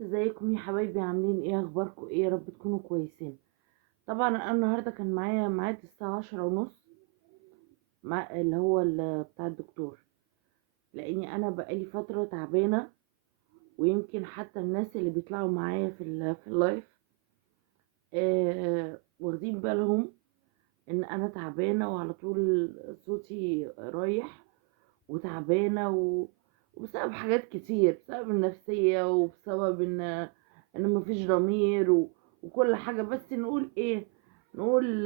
ازيكم يا حبايبي؟ عاملين ايه؟ اخباركم ايه؟ يا رب تكونوا كويسين. طبعا انا النهارده كان معايا ميعاد الساعه 10:30 مع اللي هو بتاع الدكتور، لاني انا بقالي فتره تعبانه. ويمكن حتى الناس اللي بيطلعوا معايا في اللايف واخدين بالهم ان انا تعبانه وعلى طول صوتي رايح وتعبانه وبسبب حاجات كتير، بسبب النفسيه وبسبب ان مفيش ضمير وكل حاجه. بس نقول ايه؟ نقول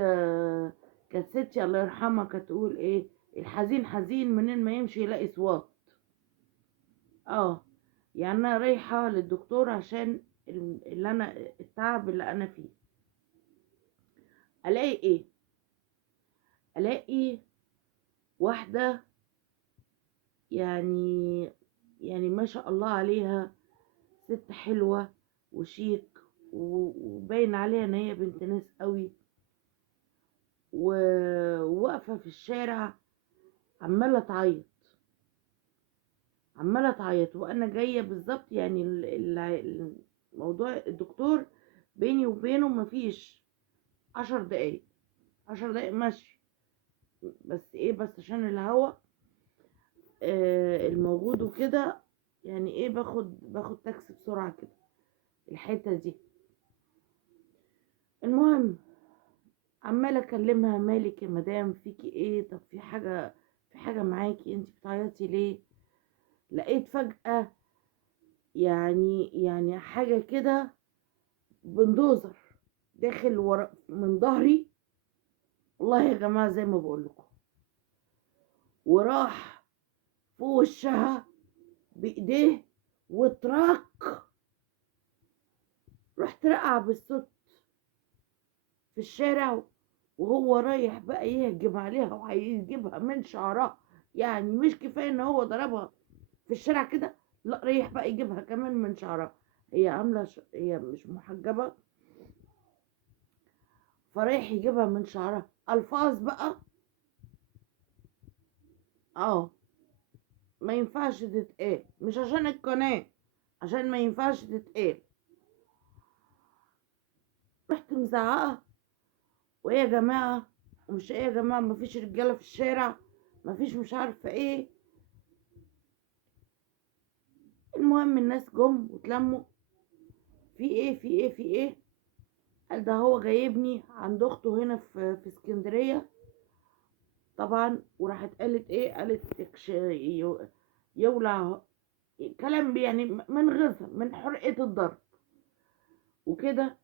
كانت ستي الله يرحمها كانت تقول ايه؟ الحزين حزين منين ما يمشي يلاقي صوات. اه، يعني انا رايحه للدكتور عشان اللي انا التعب اللي انا فيه. الاقي ايه؟ الاقي واحده، يعني ما شاء الله عليها، ست حلوة وشيك وباين عليها ان هي بنت ناس قوي، وواقفة في الشارع عمالة تعيط، عمالة تعيط. وانا جاية بالظبط، يعني موضوع الدكتور بيني وبينه مفيش 10 دقايق، 10 دقايق مشي. بس ايه؟ بس عشان الهوا الموجود وكده، يعني ايه، باخد تاكسي بسرعة كده الحتة دي. المهم عمالة اكلمها، مالك يا مدام؟ فيكي ايه؟ طب في حاجة معاكي؟ انت بتعيطي ليه؟ لقيت فجأة يعني حاجة كده، بندوزر داخل ورا من ظهري، والله يا جماعة زي ما بقول لكم، وراح في وشها بايديه وتراك. رحت رقع بالصوت في الشارع، وهو رايح بقى يهجم عليها وهيجيبها من شعرها. يعني مش كفاية ان هو ضربها في الشارع كده، لا رايح بقى يجيبها كمان من شعرها. هي هي مش محجبة، فرايح يجيبها من شعرها. الفاظ بقى، اه، ما ينفعش تتقال، مش عشان القناة، عشان ما ينفعش تتقال. رحت مزعقة، وايه يا جماعة؟ ومش ايه يا جماعة؟ مفيش رجالة في الشارع؟ مفيش مش عارفة ايه. المهم الناس جم وتلموا. في ايه؟ قال ده هو جايبني عند اخته هنا في اسكندرية طبعا. وراحت قالت ايه؟ قالت يولع كلام، يعني من غزة، من حرقة الضرب وكده.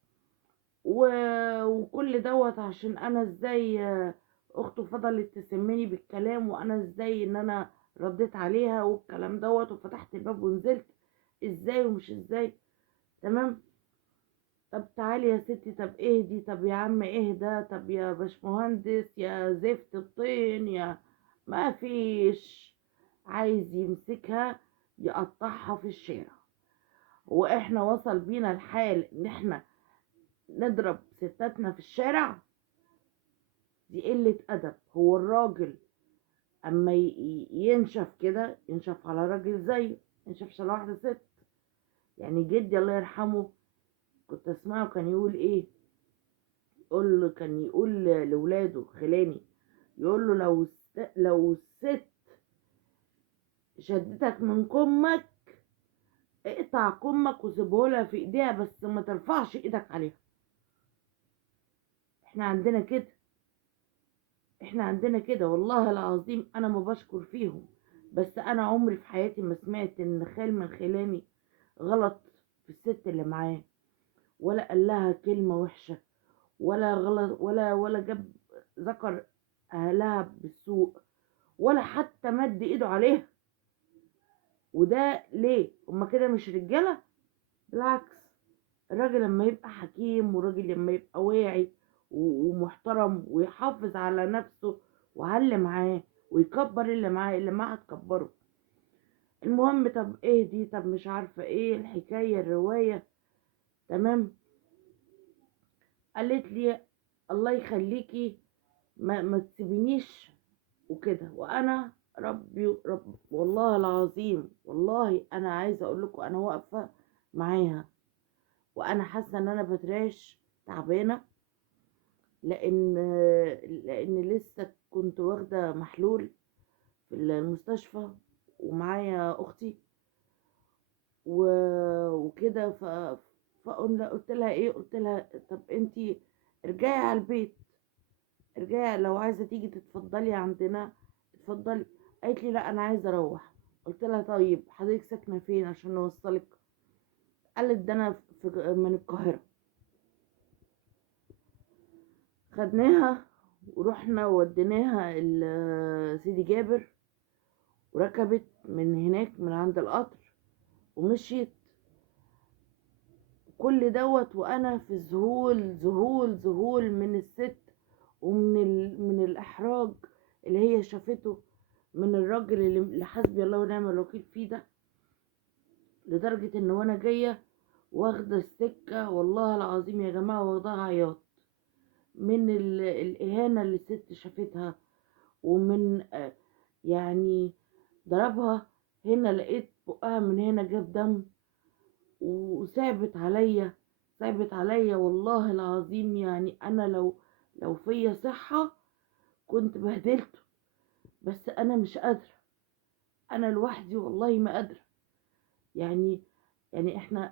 وكل دوت عشان انا ازاي اخته فضلت تسمني بالكلام، وانا ازاي ان انا رديت عليها والكلام دوت، وفتحت الباب ونزلت. ازاي ومش ازاي؟ تمام. طب تعالي يا ستي، طب اهدي، طب يا عم اهدى، طب يا باشمهندس، يا زفت الطين، يا ما فيش. عايز يمسكها يقطعها في الشارع. واحنا وصل بينا الحال ان احنا نضرب ستاتنا في الشارع؟ دي قلة ادب. هو الراجل اما ينشف كده، ينشف على راجل زيه، ينشفش على واحدة ست. يعني جدي الله يرحمه كنت اسمعه كان يقول ايه؟ كان يقول لولاده خلاني، يقول له لو الست شدتك من كمك، اقطع كمك وسيبهولها في ايديها، بس ما ترفعش ايدك عليها. احنا عندنا كده، احنا عندنا كده، والله العظيم انا ما بشكر فيهم. بس انا عمري في حياتي ما سمعت ان خال من خلاني غلط في الست اللي معاه، ولا قال لها كلمة وحشة، ولا غلط، ولا جاب ذكر اهلها بالسوء، ولا حتى مد ايده عليها. وده ليه؟ هما كده مش رجاله؟ بالعكس، الراجل لما يبقى حكيم، وراجل لما يبقى واعي ومحترم ويحافظ على نفسه وعلى اللي معاه، ويكبر اللي معاه هتكبره. المهم طب ايه دي؟ طب مش عارفه ايه الحكايه الروايه. تمام. قالت لي الله يخليكي، ما تسيبينيش وكده. وانا رب والله العظيم، والله انا عايزه اقول لكم انا واقفه معاها وانا حاسه ان انا بتراش تعبانه، لان لسه كنت واخده محلول في المستشفى، ومعايا اختي وكده. فقلنا، قلت لها ايه، قلت لها طب انتي ارجعي على البيت، ارجعي لو عايزه تيجي تتفضلي عندنا اتفضلي. قالت لي لا انا عايزه اروح. قلت لها طيب حضرتك ساكنه فين عشان نوصلك؟ قالت ده انا من القاهره. خدناها ورحنا وديناها سيدي جابر، وركبت من هناك من عند القطر ومشيت. كل دوت وانا في ذهول ذهول ذهول من الست، ومن من الاحراج اللي هي شافته من الراجل اللي حسبي الله ونعم الوكيل فيه ده. لدرجة ان وانا جاية واخدة السكة، والله العظيم يا جماعة واخدها عياط من الاهانة اللي الست شافتها. ومن يعني ضربها هنا، لقيت بقها من هنا جاب دم، وصعبت عليا، صعبت عليا والله العظيم. يعني انا لو فيا صحة كنت بهدلته، بس انا مش قادرة، انا لوحدي والله ما قادرة. يعني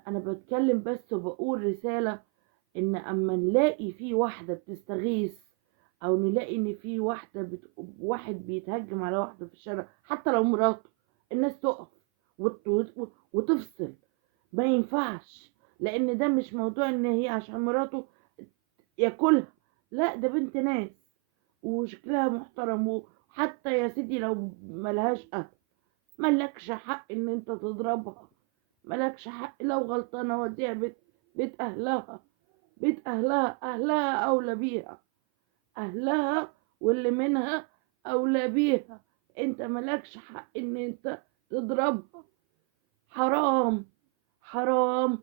انا بتكلم بس وبقول رسالة، ان اما نلاقي في واحدة بتستغيث، او نلاقي ان في واحد بيتهجم على واحدة في الشارع حتى لو مراته، الناس تقف وتفصل. ما ينفعش، لان ده مش موضوع ان هي عشان مراته ياكلها، لا ده بنت ناس وشكلها محترم. وحتى يا سيدي لو ملهاش اهل، ملكش حق ان انت تضربها، ملكش حق. لو غلطانة وديها بيت اهلها، بيت اهلها، اهلها اولى بيها، اهلها واللي منها اولى بيها. انت ملكش حق ان انت تضربها. حرام، حرام،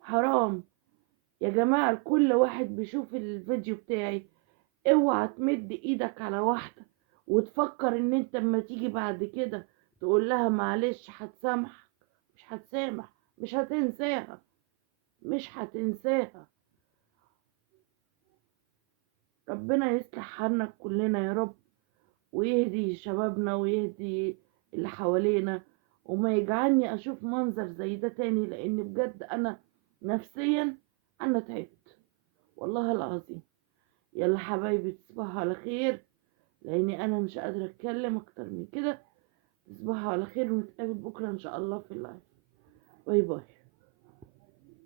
حرام يا جماعة. كل واحد بيشوف الفيديو بتاعي، اوعى تمد ايدك على واحدة وتفكر ان انت اما تيجي بعد كده تقول لها معلش هتسامحك. مش هتسامح، مش هتنساها، مش هتنساها. ربنا يصلح حالنا كلنا يا رب، ويهدي شبابنا ويهدي اللي حوالينا، وما يجعلني اشوف منظر زي ده تاني، لان بجد انا نفسيا انا تعبت والله العظيم. يلا حبايبي تصبحوا على خير، لاني انا مش قادره اتكلم اكتر من كده. تصبحوا على خير ونتقابل بكره ان شاء الله في اللايف. باي باي.